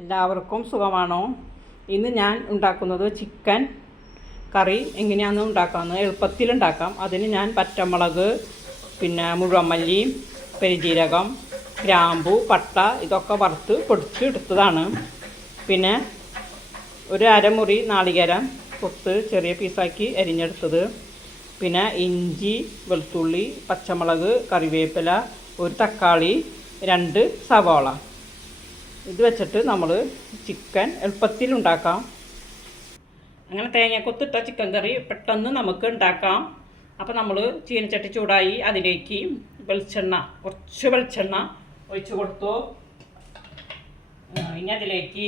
എല്ലാവർക്കും സുഖമാണോ? ഇന്ന് ഞാൻ ഉണ്ടാക്കുന്നത് ചിക്കൻ കറി എങ്ങനെയാണെന്ന് ഉണ്ടാക്കാമെന്ന് എളുപ്പത്തിലുണ്ടാക്കാം. അതിന് ഞാൻ പച്ചമുളക്, പിന്നെ മുഴുവൻ മല്ലി, പെരുംജീരകം, ഗ്രാമ്പു, പട്ട ഇതൊക്കെ വറുത്ത് പൊടിച്ച് എടുത്തതാണ്. പിന്നെ ഒരു അരമുറി നാളികേരം കൊത്ത് ചെറിയ പീസാക്കി അരിഞ്ഞെടുത്തത്. പിന്നെ ഇഞ്ചി, വെളുത്തുള്ളി, പച്ചമുളക്, കറിവേപ്പില, ഒരു തക്കാളി, 2 സവാള. ഇത് വെച്ചിട്ട് നമ്മൾ ചിക്കൻ എളുപ്പത്തിൽ ഉണ്ടാക്കാം. അങ്ങനെ തേങ്ങക്കൊത്തിട്ട ചിക്കൻ കറി പെട്ടെന്ന് നമുക്ക് ഉണ്ടാക്കാം. അപ്പോൾ നമ്മൾ ചീനച്ചട്ടി ചൂടായി അതിലേക്ക് കുറച്ച് വെളിച്ചെണ്ണ ഒഴിച്ച് കൊടുത്തു. ഇനി അതിലേക്ക്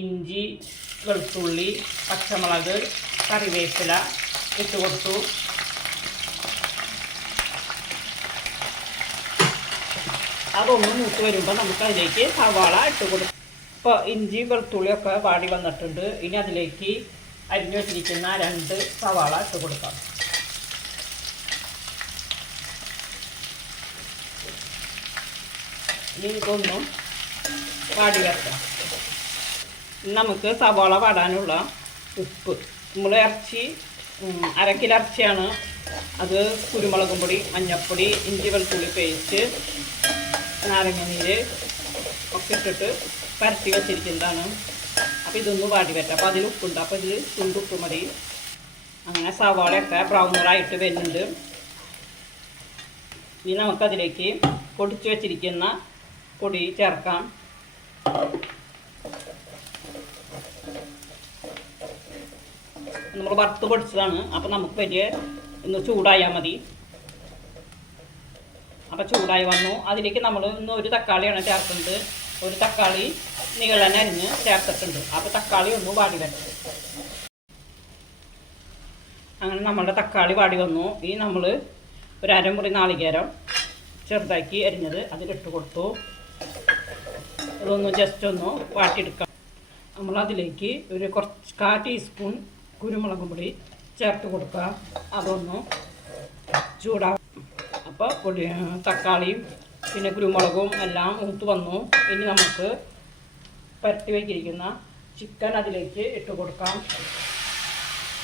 ഇഞ്ചി, വെളുത്തുള്ളി, പച്ചമുളക്, കറിവേപ്പില ഇട്ട് കൊടുത്തു. അതൊന്ന് മൂത്ത് വരുമ്പോൾ നമുക്ക് അതിലേക്ക് സവാള ഇട്ട് കൊടുക്കും. ഇപ്പോൾ ഇഞ്ചി വെളുത്തുള്ളിയൊക്കെ വാടി വന്നിട്ടുണ്ട്. ഇനി അതിലേക്ക് അരിഞ്ഞു വെച്ചിരിക്കുന്ന 2 സവാള ഇട്ട് കൊടുക്കാം. ഇനി ഇതൊന്നും വാടി വരക്കാം. നമുക്ക് സവാള വാടാനുള്ള ഉപ്പ്, നമ്മൾ ഇറച്ചി 1/2 കിലോ ഇറച്ചിയാണ്. അത് കുരുമുളകും പൊടി, മഞ്ഞൾപ്പൊടി, ഇഞ്ചി വെളുത്തുള്ളി പേസ്റ്റ്, നാരങ്ങനീര് ഒക്കെ ഇട്ടിട്ട് പരത്തി വെച്ചിരിക്കുന്നതാണ്. അപ്പോൾ ഇതൊന്ന് വാടി വരട്ടെ. അപ്പോൾ അതിൽ ഉപ്പുണ്ട്. അപ്പോൾ ഇതിൽ ചുണ്ടുപ്പ് മതി. അങ്ങനെ സവാളയൊക്കെ ബ്രൗൺ കളറായിട്ട് വരുന്നുണ്ട്. ഇനി നമുക്കതിലേക്ക് പൊടിച്ച് വെച്ചിരിക്കുന്ന പൊടി ചേർക്കാം. നമ്മൾ വറുത്ത് പൊടിച്ചതാണ്. അപ്പോൾ നമുക്ക് വലിയ ഒന്ന് ചൂടായാൽ മതി. അപ്പോൾ ചൂടായി വന്നു. അതിലേക്ക് നമ്മൾ ഇന്ന് ഒരു തക്കാളിയാണ് ചേർക്കുന്നത്. ഒരു തക്കാളി നീളനെ അരിഞ്ഞ് ചേർത്തിട്ടുണ്ട്. അപ്പോൾ തക്കാളി ഒന്ന് വാടി വരട്ടെ. അങ്ങനെ നമ്മളുടെ തക്കാളി വാടി വന്നു. ഇനി നമ്മൾ ഒരു അരമുറി നാളികേരം ചെറുതാക്കി അരിഞ്ഞത് അതിലിട്ട് കൊടുത്തു. അതൊന്ന് ജസ്റ്റ് ഒന്ന് വാട്ടിയെടുക്കാം. നമ്മളതിലേക്ക് ഒരു 1/4 ടീസ്പൂൺ കുരുമുളക് പൊടി ചേർത്ത് കൊടുക്കുക. അതൊന്ന് ചൂടാകും. അപ്പോൾ തക്കാളിയും പിന്നെ കുരുമുളകും എല്ലാം മൂത്ത് വന്നു. ഇനി നമുക്ക് പരത്തി വയ്ക്കിരിക്കുന്ന ചിക്കൻ അതിലേക്ക് ഇട്ട് കൊടുക്കാം.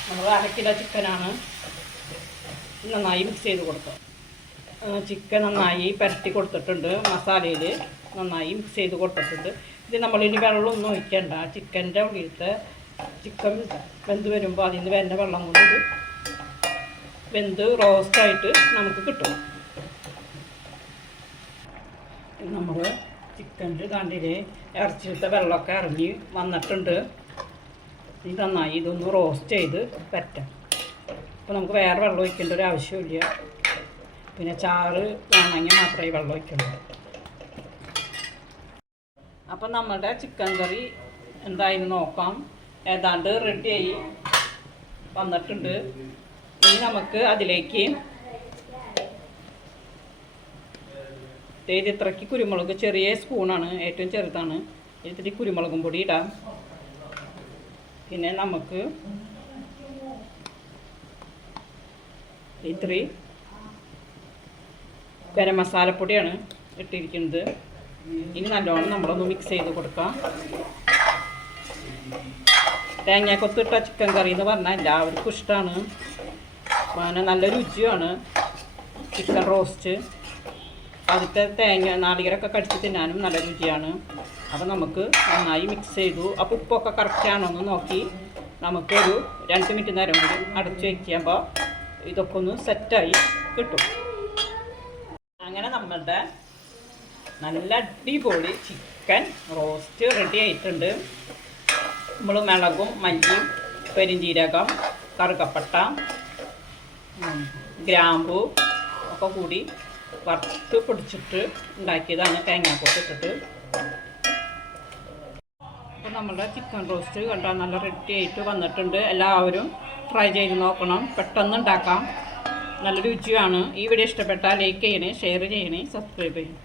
നമ്മൾ 1/2 കിലോ ചിക്കനാണ്. നന്നായി മിക്സ് ചെയ്ത് കൊടുക്കാം. ചിക്കൻ നന്നായി പരത്തി കൊടുത്തിട്ടുണ്ട്. മസാലയിൽ നന്നായി മിക്സ് ചെയ്ത് കൊടുത്തിട്ടുണ്ട്. ഇത് നമ്മളിനി വെള്ളമൊന്നും ഒഴിക്കണ്ട. ചിക്കൻ്റെ ഉള്ളിലത്തെ ചിക്കൻ വെന്ത് വരുമ്പോൾ അതിൽ നിന്ന് വരുന്ന വെള്ളം കൊണ്ട് ഇത് വെന്ത് റോസ്റ്റായിട്ട് നമുക്ക് കിട്ടും. നമ്മൾ ചിക്കൻ്റെ താണ്ടിലെ ഇറച്ചിയിലത്തെ വെള്ളമൊക്കെ ഇറങ്ങി വന്നിട്ടുണ്ട്. ഇത് നന്നായി ഇതൊന്ന് റോസ്റ്റ് ചെയ്ത് പറ്റാം. അപ്പോൾ നമുക്ക് വേറെ വെള്ളം ഒഴിക്കേണ്ട ഒരു ആവശ്യമില്ല. പിന്നെ ചാറ് വേണമെങ്കിൽ മാത്രമേ വെള്ളം ഒഴിക്കുള്ളൂ. അപ്പം നമ്മുടെ ചിക്കൻ കറി എന്തായാലും നോക്കാം. ഏതാണ്ട് റെഡിയായി വന്നിട്ടുണ്ട്. ഇനി നമുക്ക് അതിലേക്ക് ഇത്രയ്ക്ക് കുരുമുളക്, ചെറിയ സ്പൂണാണ്, ഏറ്റവും ചെറുതാണ്. ഇത്തിരി കുരുമുളകും പൊടി ഇടാം. പിന്നെ നമുക്ക് ഇത്തിരി ഗരം മസാലപ്പൊടിയാണ് ഇട്ടിരിക്കുന്നത്. ഇനി നല്ലോണം നമ്മളൊന്ന് മിക്സ് ചെയ്ത് കൊടുക്കാം. തേങ്ങാക്കൊത്തിട്ട ചിക്കൻ കറി എന്ന് പറഞ്ഞാൽ എല്ലാവർക്കും ഇഷ്ടമാണ്. അങ്ങനെ നല്ല രുചിയാണ് ചിക്കൻ റോസ്റ്റ്. അതിൻ്റെ തേങ്ങ നാളികേരമൊക്കെ കടിച്ച് തിന്നാനും നല്ല രുചിയാണ്. അപ്പോൾ നമുക്ക് നന്നായി മിക്സ് ചെയ്തു. അപ്പോൾ ഉപ്പൊക്കെ കറക്റ്റാണോ എന്ന് നോക്കി നമുക്കൊരു 2 മിനിറ്റ് നേരം കൂടി അടച്ച് വയ്ക്കുമ്പോൾ ഇതൊക്കെ ഒന്ന് സെറ്റായി കിട്ടും. അങ്ങനെ നമ്മളുടെ നല്ല അടിപൊളി ചിക്കൻ റോസ്റ്റ് റെഡി ആയിട്ടുണ്ട്. നമ്മൾ മുളകും, മല്ലിയും, പെരുംജീരകം, കറുകപ്പട്ട, ഗ്രാമ്പു ഒക്കെ കൂടി വറുത്ത് പൊടിച്ചിട്ട് ഉണ്ടാക്കിയതാണ്. തേങ്ങാക്കൊത്തിട്ടിട്ട്. അപ്പോൾ നമ്മുടെ ചിക്കൻ റോസ്റ്റ് കണ്ടാൽ നല്ല റെഡി ആയിട്ട് വന്നിട്ടുണ്ട്. എല്ലാവരും ട്രൈ ചെയ്ത് നോക്കണം. പെട്ടെന്ന് ഉണ്ടാക്കാം. നല്ല രുചിയാണ്. ഈ വീഡിയോ ഇഷ്ടപ്പെട്ടാൽ ലൈക്ക് ചെയ്യണേ, ഷെയർ ചെയ്യണേ, സബ്സ്ക്രൈബ് ചെയ്യണേ.